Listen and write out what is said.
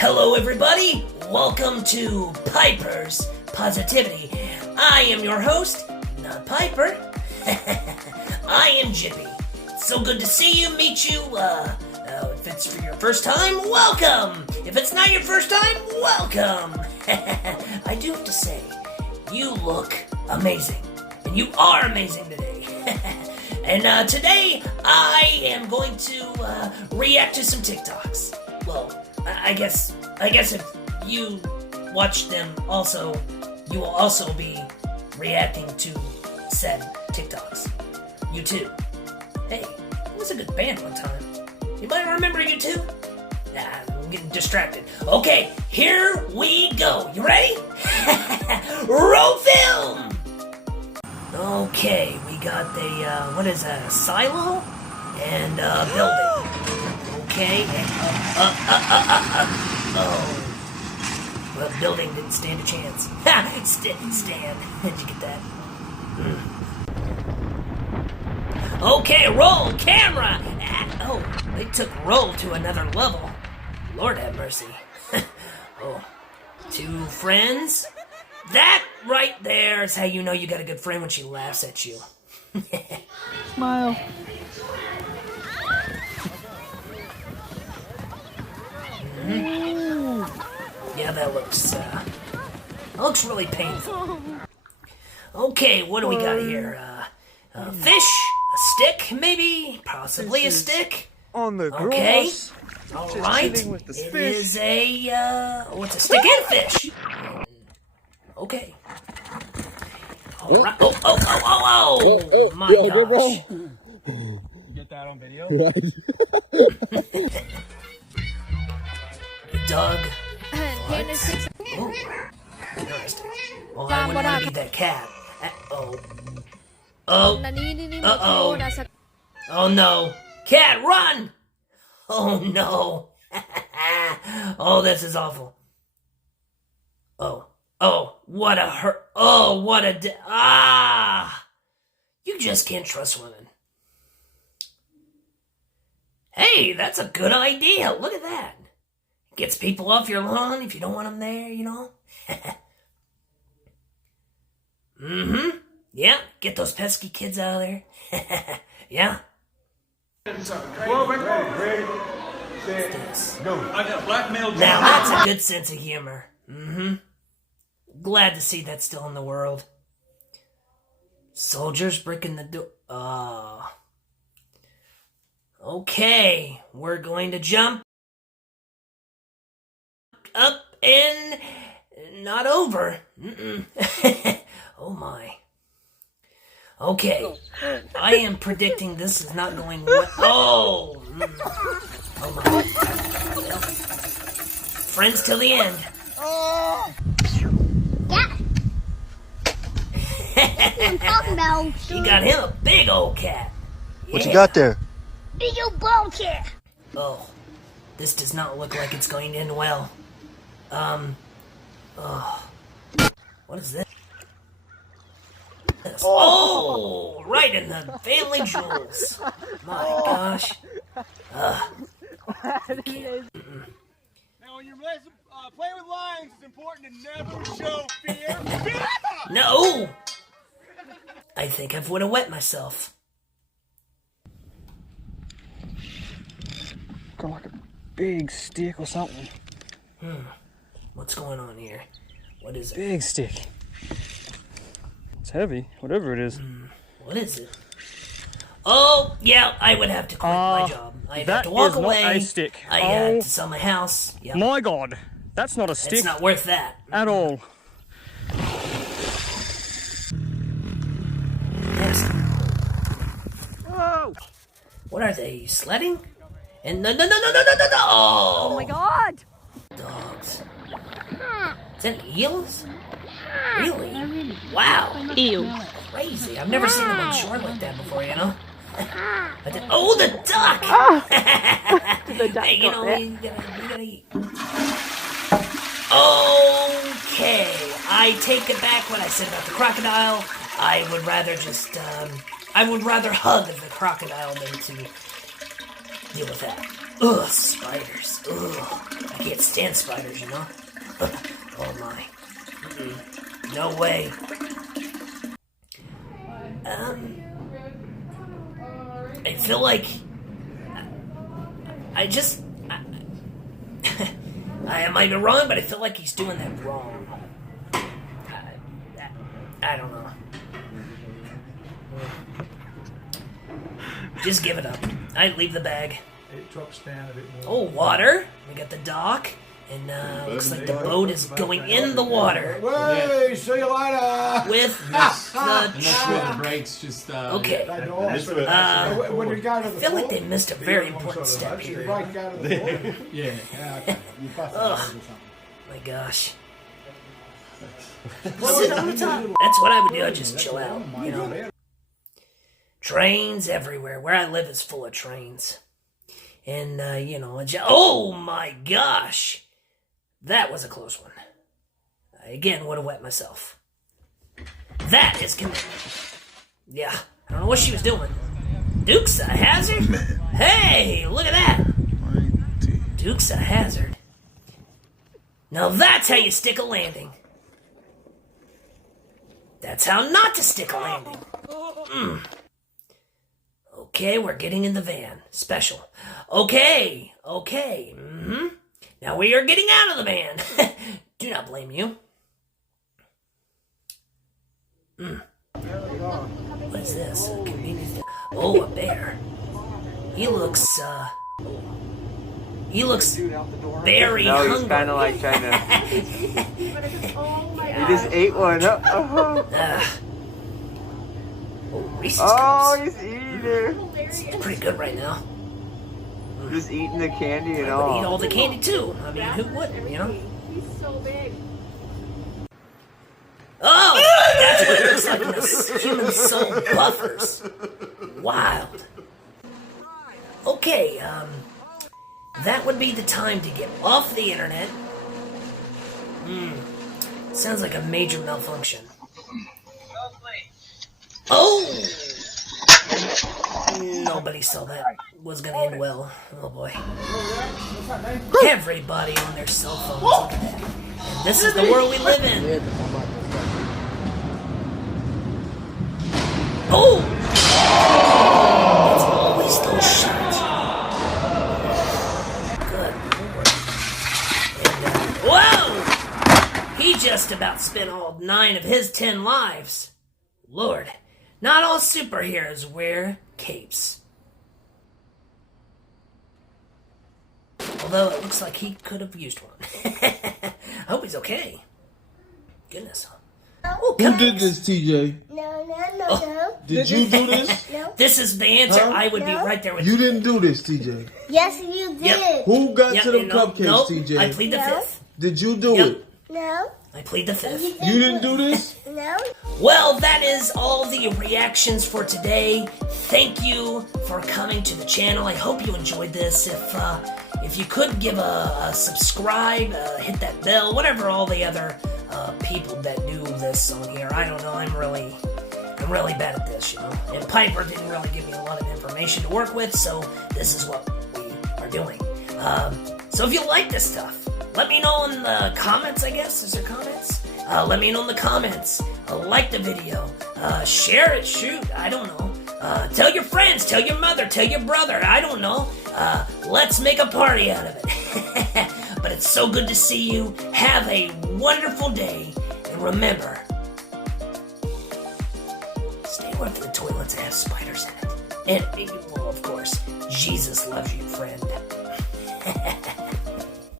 Hello, everybody. Welcome to Piper's Positivity. I am your host, not Piper. I am Jippy. So good to see you, meet you. If it's for your first time, welcome. If it's not your first time, welcome. I do have to say, you look amazing. And you are amazing today. And today, I am going to react to some TikToks. Well, I guess if you watch them also, you will also be reacting to said TikToks. U2. Hey, it was a good band one time. You might remember U2? Nah, I'm getting distracted. Okay, here we go. You ready? Roll film! Okay, we got the, what is that, a silo? And a building. Okay, and, oh. Well, the building didn't stand a chance. Ha! Stand. How'd you get that? Okay, roll, camera! Oh, they took roll to another level. Lord have mercy. Oh, two friends? That right there is how you know you got a good friend when she laughs at you. Smile. Yeah, that looks really painful. Okay, what do we got here? A fish? A stick, maybe? Possibly a stick? On the Okay. grass. Alright. It is a, what's a stick and fish? Okay. Alright. Oh, my gosh. You get that on video? Doug. Oh, interesting. Well, I wouldn't want to be that cat. Oh no. Cat, run! Oh no. Oh, this is awful. Oh, what a hurt. Oh, what a you just can't trust women. Hey, that's a good idea. Look at that. Gets people off your lawn if you don't want them there, you know? Mm-hmm. Yeah, get those pesky kids out of there. Yeah. Well, ready, set, go. I got blackmailed. Now that's a good sense of humor. Mm-hmm. Glad to see that still in the world. Soldiers breaking the door. Okay, we're going to jump up and not over. Oh my. Okay, I am predicting this is not going well. Oh! Oh my. Well, friends till the end. Yeah. That's what I'm talking about. You got him a big old cat. What you got there? Big old ball cat. Oh, this does not look like it's going to end well. What is this? Oh, right in the family jewels. My gosh. Now, when you're playing with lions, it's important to never show fear. No! I think I would have wet myself. Got like a big stick or something. What's going on here? What is it? Big stick. It's heavy, whatever it is. What is it? Oh, yeah, I would have to quit my job. I'd have to walk away. Not a stick. I had to sell my house. Yep. My God, that's not a stick It's not worth that. at all. Yes. Whoa! What are they, sledding? And no. Oh my God! Dogs. Is that eels? Really? Wow. Ew. Crazy. I've never seen them on shore like that before, you know? Oh, the duck! The duck. Hey, you know, you gotta eat. Okay. I take it back what I said about the crocodile. I would rather just, I would rather hug the crocodile than to deal with that. Ugh, spiders. Ugh. I can't stand spiders, you know? Oh my. Mm-mm. No way. I feel like I might be wrong, but I feel like he's doing that wrong. I don't know. Just give it up. I'd leave the bag. Oh, water. We got the dock. And looks like the boat is going in the water. Hey, see you later. With And that's where the brakes just... Okay. When you go to I the feel like floor, they missed a very important step you here. break go to the floor. Yeah. Yeah, okay. You bust it Ugh. or something. My gosh. Sit on the top. That's what I would do. I'd just chill out, you know. Trains everywhere. Where I live is full of trains. And, you know, oh my gosh. That was a close one. I again would have wet myself. That is commitment. Yeah, I don't know what she was doing. Dukes of Hazzard? Hey, look at that. Dukes of Hazzard. Now that's how you stick a landing. That's how not to stick a landing. Okay, we're getting in the van. Special. Okay. Now we are getting out of the van. Do not blame you. What is this? A convenience. Oh, a bear. He looks very No, hungry. he's kind of like trying to. He just ate one. Reese's Oh, Cups. he's eating it. It's pretty good right now. Just eating the candy and I would eat all. all the candy too. I mean, who wouldn't, you know? He's so big. Oh, that's what it looks like when a human soul buffers. Wild. Okay, that would be the time to get off the internet. Sounds like a major malfunction. Oh! Nobody saw that was gonna end well. Oh boy. Everybody on their cell phones. Look at that. And this is the world we live in. Oh! It's always those shots. Good Lord. And, whoa! He just about spent all 9 of his 10 lives. Lord, not all superheroes wear capes. Although it looks like he could have used one. I hope he's okay. Goodness. Oh, Who did this, TJ? No. Did you do this? This is the answer. Huh? I would be right there with You you. didn't do this, TJ. Yes, you did. Yep. Who got Yep, to them no, cupcakes, nope, TJ? I plead the No. fifth. Did you do Yep. it? No. I plead the fifth. You didn't do this? No. Well, that is all the reactions for today. Thank you for coming to the channel. I hope you enjoyed this. If you could give a subscribe, hit that bell, whatever all the other people that do this on here. I don't know. I'm really bad at this, you know. And Piper didn't really give me a lot of information to work with, so this is what we are doing. So if you like this stuff, let me know in the comments, I guess. Is there comments? Let me know in the comments. Like the video. Share it. Shoot. I don't know. Tell your friends. Tell your mother. Tell your brother. I don't know. Let's make a party out of it. But it's so good to see you. Have a wonderful day. And remember, stay away from the toilets that have spiders in it. And, well, of course, Jesus loves you, friend.